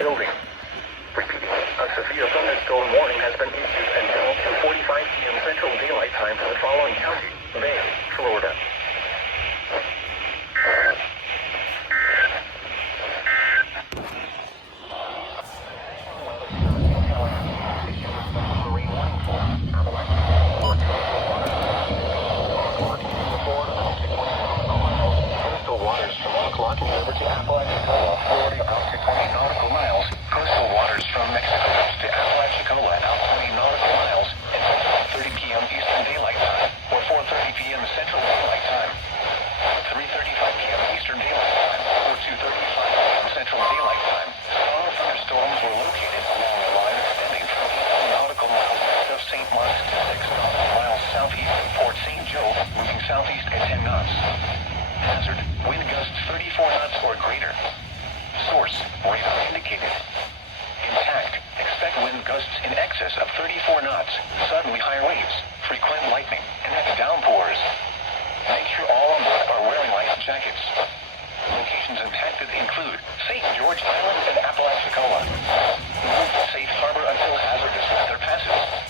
building. Repeating, a severe thunderstorm warning has been issued until 2:45 p.m. Central Daylight Time for the following county: Bay, Florida. Waters from Ocklawaha over to Apalachicola, Florida, out to 20 nautical miles. Coastal waters from Mexico to Apalachicola, out 20 nautical miles until 30 p.m. Eastern Daylight Time, or 4:30 p.m. Central Daylight Time, 3:35 p.m. Eastern Daylight Time, or 2:35 p.m. Central Daylight Time. Strong thunderstorms were located along a line extending from 18 nautical miles west of St. Mark's to 6 nautical miles southeast of Port St. Joe, moving southeast at 10 knots. Hazard, wind gusts 34 knots or greater. Source, radar indicated. Intact, expect wind gusts in excess of 34 knots, suddenly high waves, frequent lightning, and heavy downpours. Make sure all on board are wearing life jackets. Locations impacted include St. George Island and Apalachicola. Move to safe harbor until hazardous weather passes.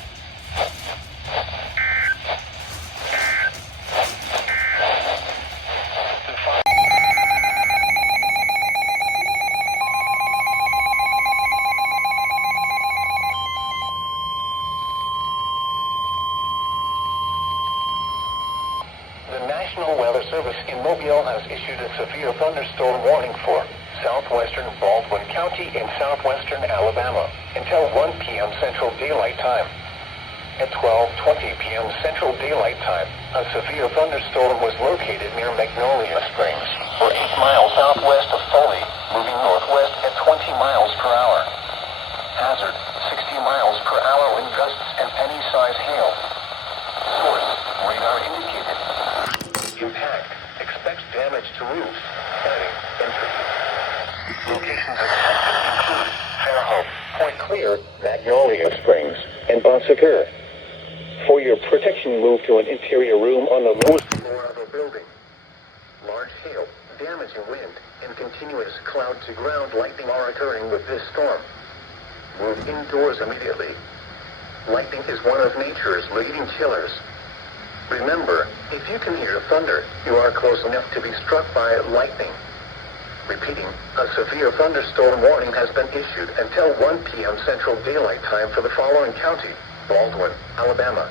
The National Weather Service in Mobile has issued a severe thunderstorm warning for southwestern Baldwin County in southwestern Alabama until 1 p.m. Central Daylight Time. At 12:20 p.m. Central Daylight Time, a severe thunderstorm was located near Magnolia Springs, or 8 miles southwest of Foley, moving northwest at 20 miles per hour. Hazard, 60 miles per hour wind gusts and any size hail. Source, radar indicated. Impact, expect damage to roofs, siding, and trees. Locations expected include Fairhope, Point Clear, Magnolia Springs, and Bon Secours. For your protection, move to an interior room on the lowest floor of a building. Large hail, damaging wind, and continuous cloud-to-ground lightning are occurring with this storm. Move indoors immediately. Lightning is one of nature's leading chillers. Remember, if you can hear thunder, you are close enough to be struck by lightning. Repeating, a severe thunderstorm warning has been issued until 1 p.m. Central Daylight Time for the following county: Baldwin, Alabama.